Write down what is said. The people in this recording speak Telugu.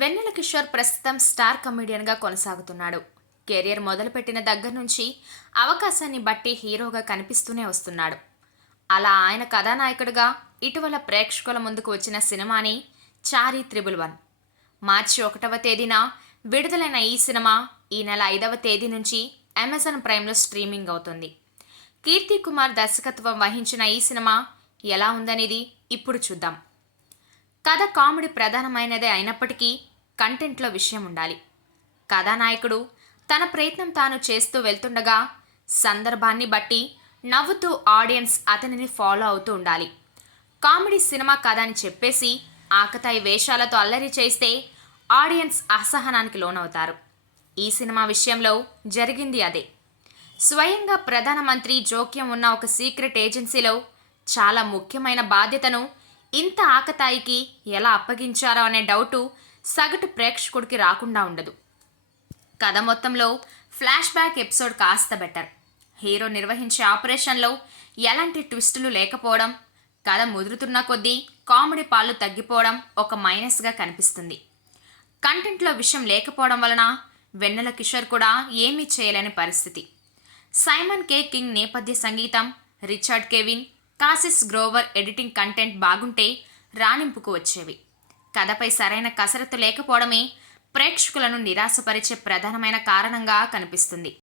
వెన్నెల కిషోర్ ప్రస్తుతం స్టార్ కమెడియన్గా కొనసాగుతున్నాడు. కెరియర్ మొదలుపెట్టిన దగ్గర నుంచి అవకాశాన్ని బట్టి హీరోగా కనిపిస్తూనే వస్తున్నాడు. అలా ఆయన కథానాయకుడిగా ఇటీవల ప్రేక్షకుల ముందుకు వచ్చిన సినిమాని చారీ త్రిబుల్ వన్. మార్చి ఒకటవ తేదీన విడుదలైన ఈ సినిమా ఈ నెల ఐదవ తేదీ నుంచి అమెజాన్ ప్రైమ్లో స్ట్రీమింగ్ అవుతుంది. కీర్తి కుమార్ దర్శకత్వం వహించిన ఈ సినిమా ఎలా ఉందనేది ఇప్పుడు చూద్దాం. కథ కామెడీ ప్రధానమైనదే అయినప్పటికీ కంటెంట్లో విషయం ఉండాలి. కథానాయకుడు తన ప్రయత్నం తాను చేస్తూ వెళ్తుండగా సందర్భాన్ని బట్టి నవ్వుతూ ఆడియన్స్ అతనిని ఫాలో అవుతూ ఉండాలి. కామెడీ సినిమా కథ అని చెప్పేసి ఆకతాయి వేషాలతో అల్లరి చేస్తే ఆడియన్స్ అసహనానికి లోనవుతారు. ఈ సినిమా విషయంలో జరిగింది అదే. స్వయంగా ప్రధానమంత్రి జోక్యం ఉన్న ఒక సీక్రెట్ ఏజెన్సీలో చాలా ముఖ్యమైన బాధ్యతను ఇంత ఆకతాయికి ఎలా అప్పగించారో అనే డౌటు సగటు ప్రేక్షకుడికి రాకుండా ఉండదు. కథ మొత్తంలో ఫ్లాష్ బ్యాక్ ఎపిసోడ్ కాస్త బెటర్. హీరో నిర్వహించే ఆపరేషన్లో ఎలాంటి ట్విస్టులు లేకపోవడం కథ ముదురుతున్న కొద్దీ కామెడీ పాలు తగ్గిపోవడం ఒక మైనస్గా కనిపిస్తుంది. కంటెంట్లో విషయం లేకపోవడం వలన వెన్నెల కిషోర్ కూడా ఏమీ చేయలేని పరిస్థితి. సైమన్ కే కింగ్ నేపథ్య సంగీతం రిచర్డ్ కెవిన్ కాసిస్ గ్రోవర్ ఎడిటింగ్ కంటెంట్ బాగుంటే రాణింపుకు వచ్చేవి. కథపై సరైన కసరత్తు లేకపోవడమే ప్రేక్షకులను నిరాశపరిచే ప్రధానమైన కారణంగా కనిపిస్తుంది.